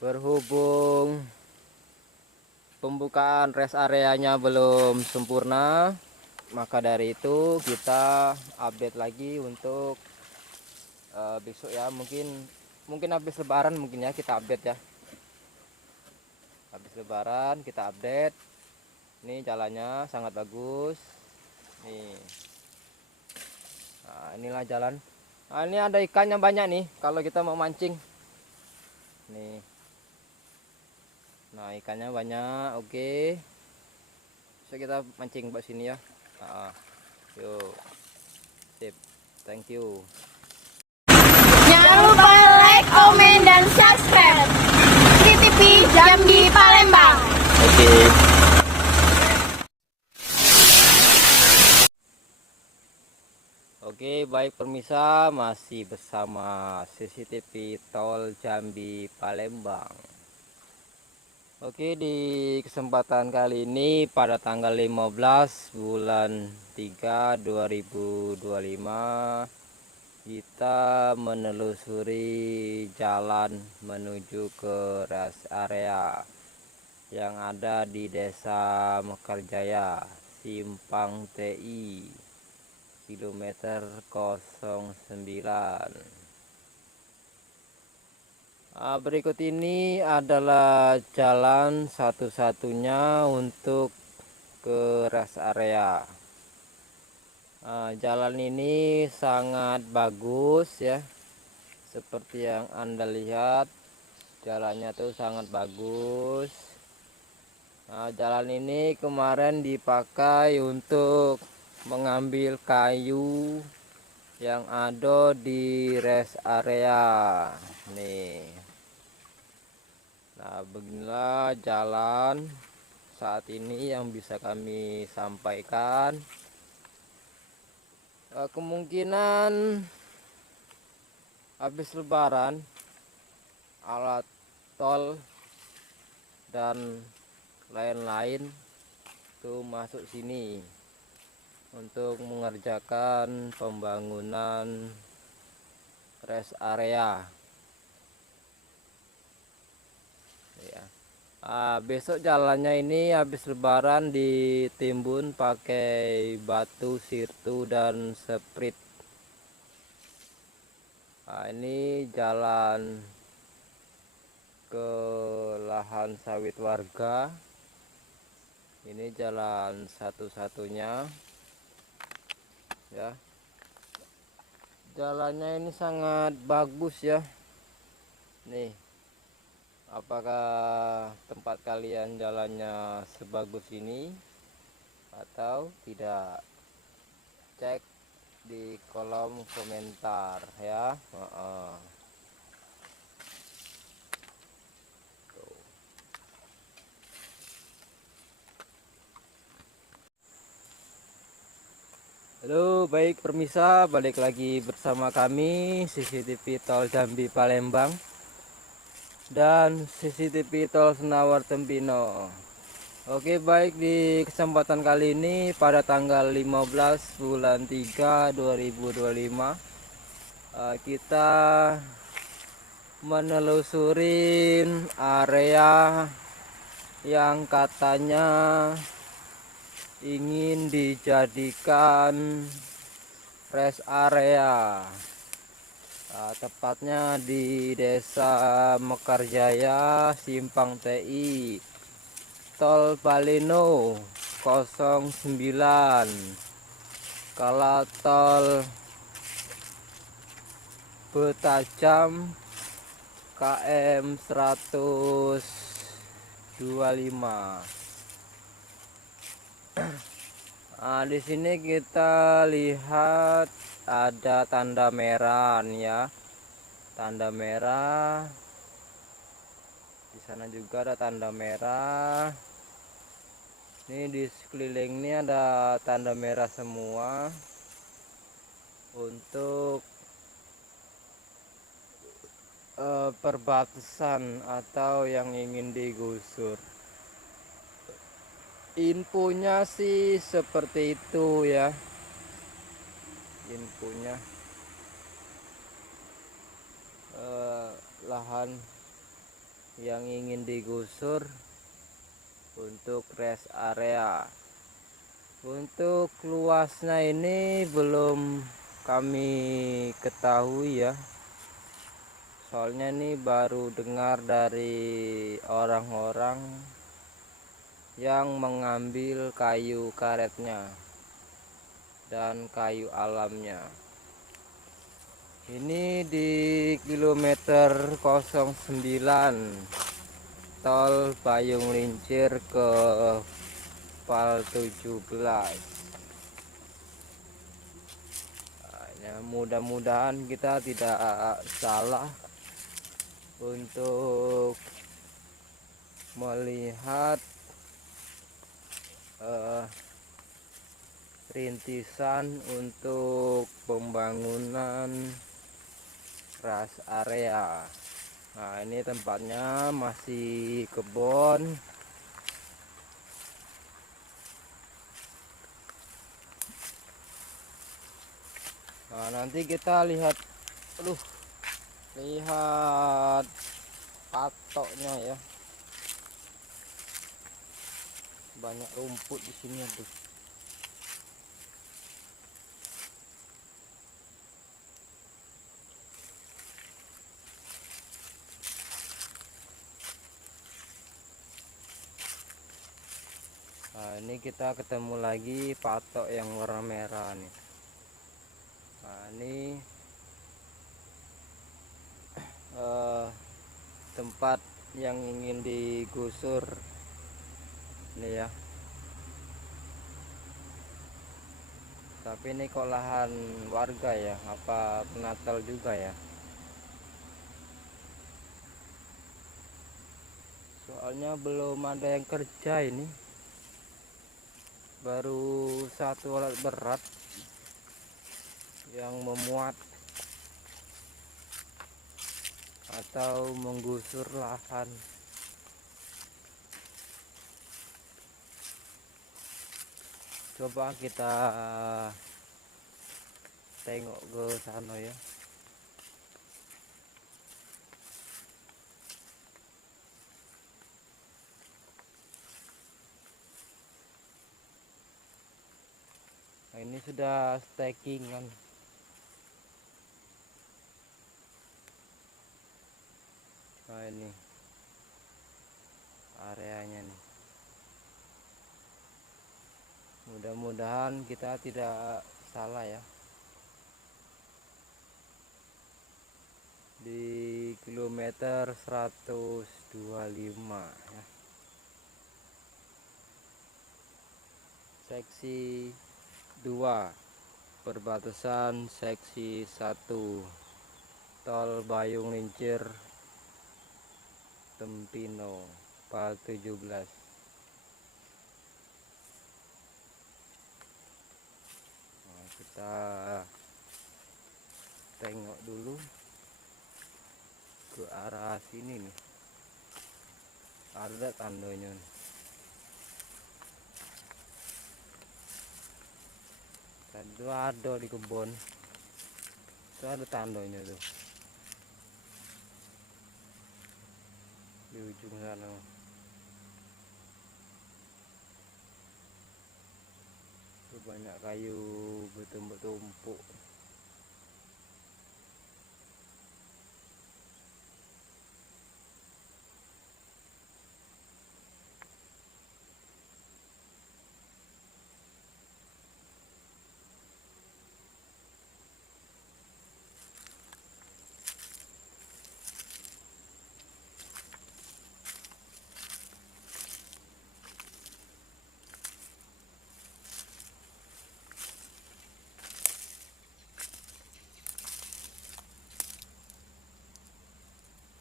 Berhubung pembukaan rest areanya belum sempurna, maka dari itu kita update lagi untuk besok ya. Mungkin habis lebaran mungkin ya kita update ya. Habis lebaran kita update. Ini jalannya sangat bagus. Nih. Nah, inilah jalan. Nah, ini ada ikannya banyak nih kalau kita mau mancing. Nih. Nah, ikannya banyak. Oke. So kita mancing buat sini ya. Yuk. Sip. Thank you. Jangan lupa like, komen, dan subscribe CTV Jambi Palembang. Oke. Oke, baik permisa, masih bersama CCTV Tol Jambi Palembang. Oke, di kesempatan kali ini pada tanggal 15 bulan 3 2025 kita menelusuri jalan menuju ke rest area yang ada di Desa Mekarjaya, Simpang TI, kilometer 09. Berikut ini adalah jalan satu-satunya untuk ke rest area. Jalan ini sangat bagus ya, seperti yang Anda lihat, jalannya tuh sangat bagus. Jalan ini kemarin dipakai untuk mengambil kayu yang ada di rest area nih. Nah, beginilah jalan saat ini yang bisa kami sampaikan. Kemungkinan habis lebaran alat tol dan lain-lain tuh masuk sini untuk mengerjakan pembangunan rest area ya. Besok jalannya ini habis lebaran ditimbun pakai batu sirtu dan sprit. Ini jalan ke lahan sawit warga. Ini jalan satu-satunya ya. Jalannya ini sangat bagus ya. Nih, apakah tempat kalian jalannya sebagus ini atau tidak? Cek di kolom komentar ya. Halo, baik permisa, balik lagi bersama kami CCTV Tol Jambi Palembang dan CCTV Tol Senawar Tempino. Oke, baik, di kesempatan kali ini pada tanggal 15 bulan 3 2025 kita menelusurin area yang katanya ingin dijadikan rest area, tepatnya di Desa Mekarjaya, Simpang TI, Tol Baleno 09, kalau tol Betajam KM 125. Di sini kita lihat ada tanda merah ya, tanda merah. Di sana juga ada tanda merah. Ini di sekeliling ini ada tanda merah semua untuk perbatasan atau yang ingin digusur. Infonya sih seperti itu ya, infonya lahan yang ingin digusur untuk rest area. Untuk luasnya ini belum kami ketahui ya, soalnya ini baru dengar dari orang-orang yang mengambil kayu karetnya dan kayu alamnya. Ini di kilometer 09 tol Payung Lincir ke Pal 17. Ya, mudah-mudahan kita tidak salah untuk melihat rintisan untuk pembangunan rest area. Nah, ini tempatnya masih kebun. Nah, nanti kita lihat, lihat patoknya ya. Banyak rumput di sini tuh. Nah, ini kita ketemu lagi patok yang warna merah nih. Nah, ini tempat yang ingin digusur ini ya. Tapi ini kok lahan warga ya, apa penatal juga ya? Soalnya belum ada yang kerja ini. Baru satu alat berat yang memuat atau menggusur lahan. Coba kita tengok ke sana ya. Nah, ini sudah stacking kan. Nah, ini areanya nih. Mudah-mudahan kita tidak salah ya. Di kilometer 125 ya. Seksi 2 perbatasan seksi 1 tol Payung Lincir Tempino Pal 17. Nah, kita tengok dulu ke arah sini nih, ada tandanya nih. Tadi ada di kebun itu, ada tandanya tuh di ujung sana. Tuh banyak kayu bertumpuk-tumpuk.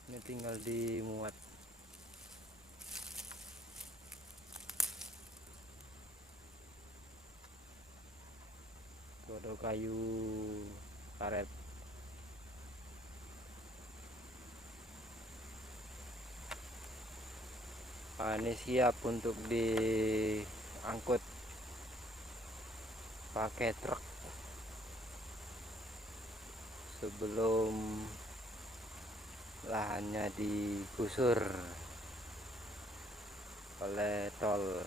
Ini tinggal dimuat. Tuh ada kayu karet. Nah, ini siap untuk diangkut pakai truk sebelum lahannya digusur oleh tol.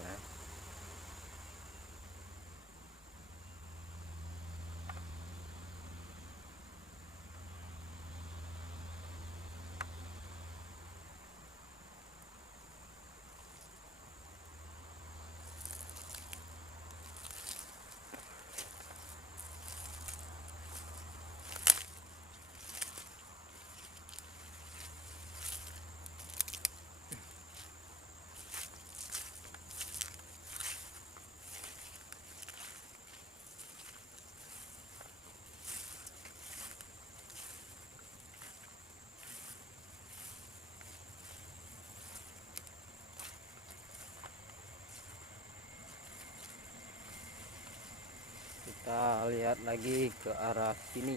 Kita lihat lagi ke arah sini,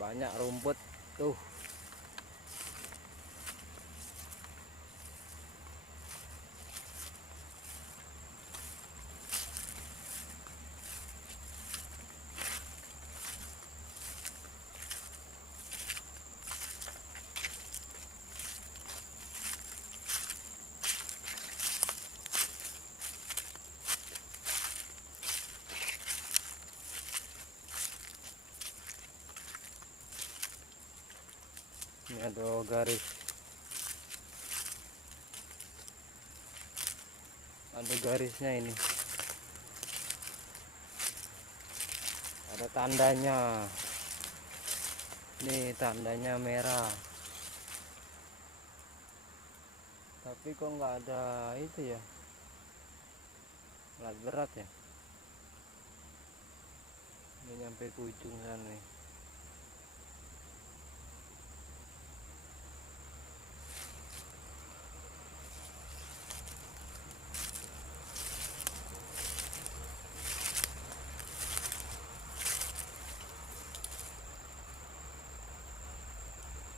banyak rumput tuh. Ini ada garis, ada garisnya ini, ada tandanya. Nih tandanya merah, tapi kok nggak ada itu ya, alat berat ya. Ini nyampe ke ujung sana nih.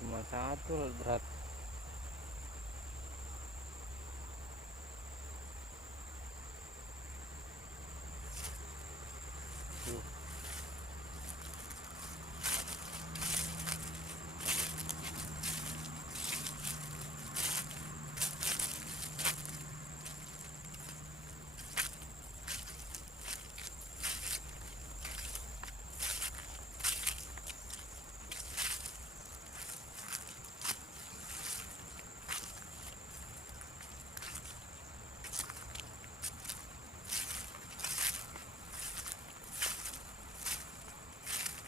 Cuma satu alat berat. Tuh.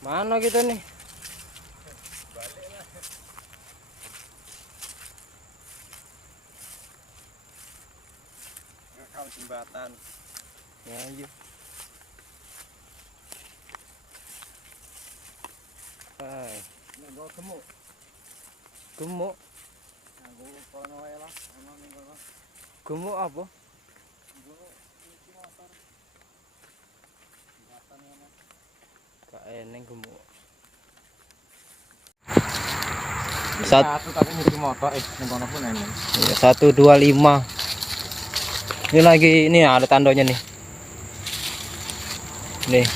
Mana kita nih? Ngekal jembatan. Ya, yuk. Hai, Nggak gemuk. gemuk. Aku kono wae lah, emang ning kono. Gemuk apa? Gemuk iki motor. Jembatan ngono. Kak eneng gemuk. Satu tapi nyuci motor ning kono pun enak. Ya, 125. Ini lagi, ini ada tandanya nih. Nih,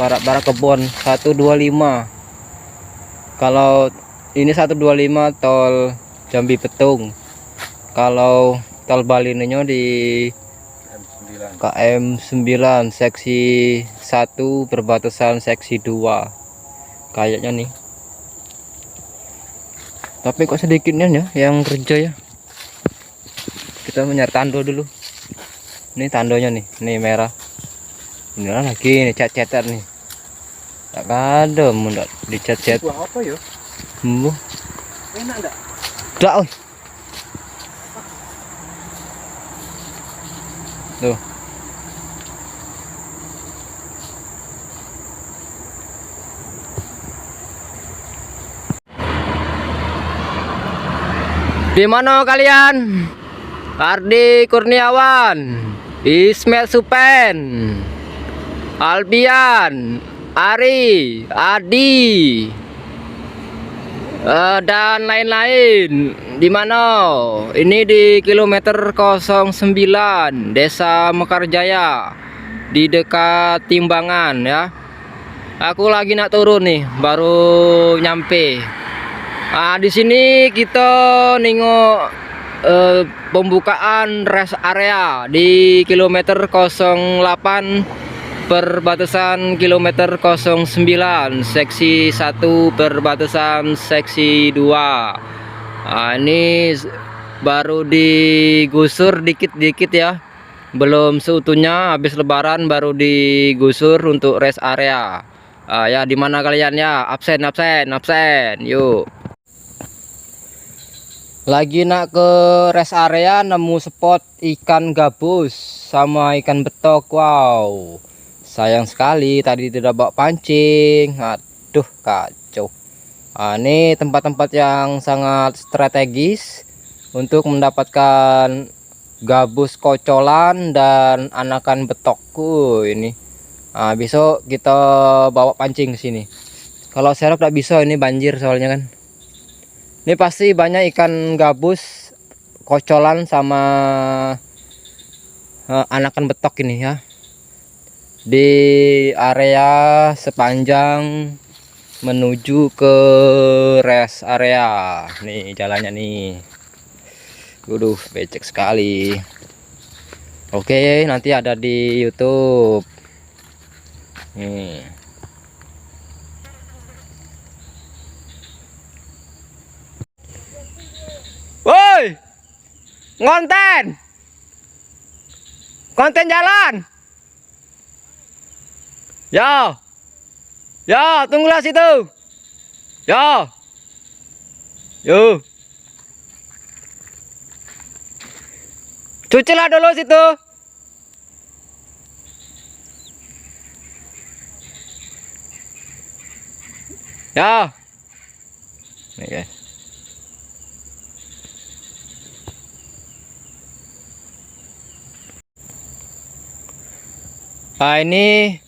barak-barak kebon 125. Kalau ini 125 tol Jambi Petung. Kalau tol Balinenyo di M9. KM 9 seksi 1 perbatasan seksi 2. Kayaknya nih. Tapi kok sedikitnya ya yang kerja ya. Kita mencari tando dulu. Ini tandonya nih, nih merah. Ini lagi nih cat-catan nih. Tak ada mendak dicat-cat. Buah apa ya? Enak enggak? Dak, oi. Tuh. Di mana kalian? Ardi Kurniawan, Ismail Supen, Albian, Ari, Adi, dan lain-lain. Di mana? Ini di kilometer 09 Desa Mekarjaya, di dekat Timbangan ya. Aku lagi nak turun nih, baru nyampe. Di sini kita nengok pembukaan rest area di kilometer 08 perbatasan kilometer 09 seksi 1 perbatasan seksi 2. Ini baru digusur dikit-dikit ya, belum seutuhnya, habis lebaran baru digusur untuk rest area. Ya, dimana kalian ya? Absen yuk. Lagi nak ke rest area, nemu spot ikan gabus sama ikan betok. Wow, sayang sekali tadi tidak bawa pancing. Aduh, kacau. Ini tempat-tempat yang sangat strategis untuk mendapatkan gabus kocolan dan anakan betok. Ini besok kita bawa pancing ke sini. Kalau serap tidak bisa, ini banjir soalnya kan. Ini pasti banyak ikan gabus kocolan sama anakan betok ini ya, di area sepanjang menuju ke rest area. Nih jalannya nih, waduh becek sekali. Oke, nanti ada di YouTube nih. Woi, konten jalan. Yo, tunggulah situ. Yo, cucilah dulu situ. Ya, nih guys. Ini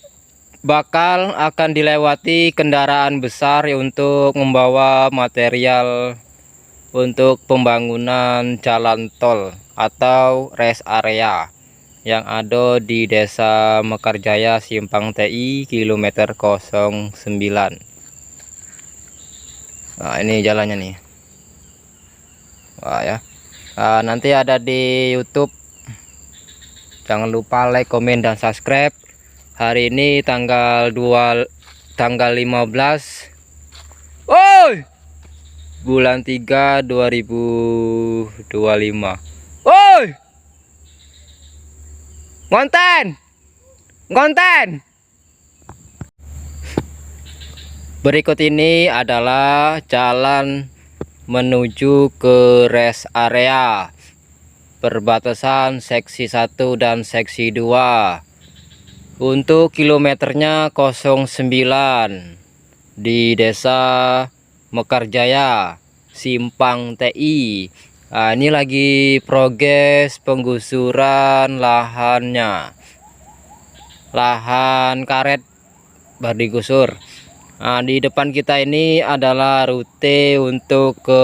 bakal akan dilewati kendaraan besar untuk membawa material untuk pembangunan jalan tol atau rest area yang ada di Desa Mekarjaya Simpang TI kilometer 09. Nah, ini jalannya nih. Wah ya. Nanti ada di YouTube. Jangan lupa like, komen, dan subscribe. Hari ini tanggal 15 bulan 3 2025. Konten. Berikut ini adalah jalan menuju ke rest area perbatasan seksi 1 dan seksi 2. Untuk kilometernya 09 di Desa Mekarjaya Simpang TI. Ini lagi progres penggusuran lahannya. Lahan karet baru digusur. Di depan kita ini adalah rute untuk ke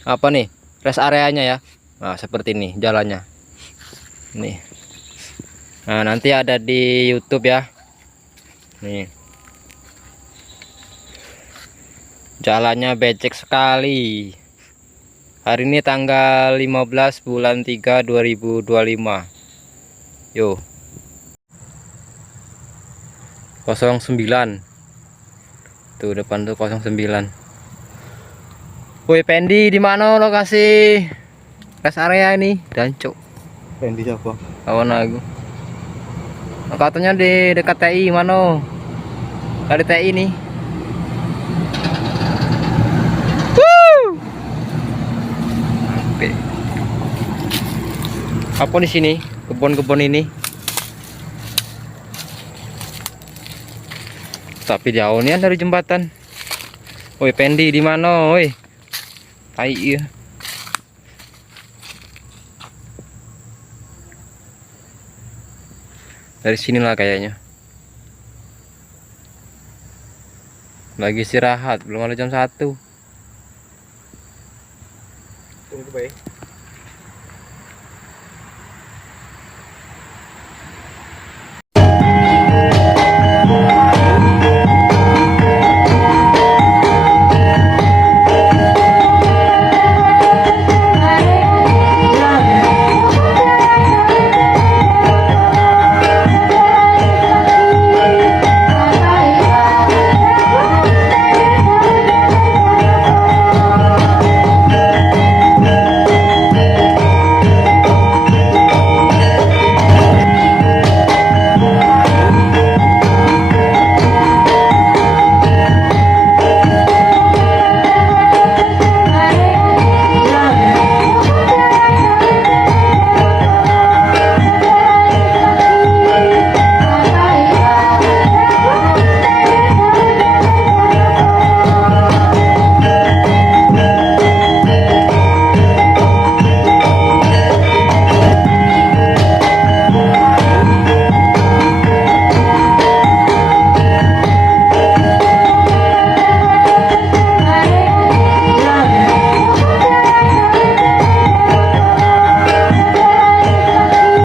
apa nih, rest areanya ya. Nah, seperti ini jalannya nih. Nah, nanti ada di YouTube ya. Nih jalannya becek sekali. Hari ini tanggal 15 bulan 3 2025. Yo, 09 tuh depan tuh 09. Woi Pendi, di mana lokasi rest area ini? Dancuk. Pendi siapa? Kawan aku. Katanya di dekat TI mana? Dari TI nih. Oke. Apa di sini? Kebun-kebun ini. Tapi jauh nih dari jembatan. Woi Pendi, di mana? Woi. Tai ya. Dari sinilah kayaknya. Lagi istirahat, belum ada jam 1.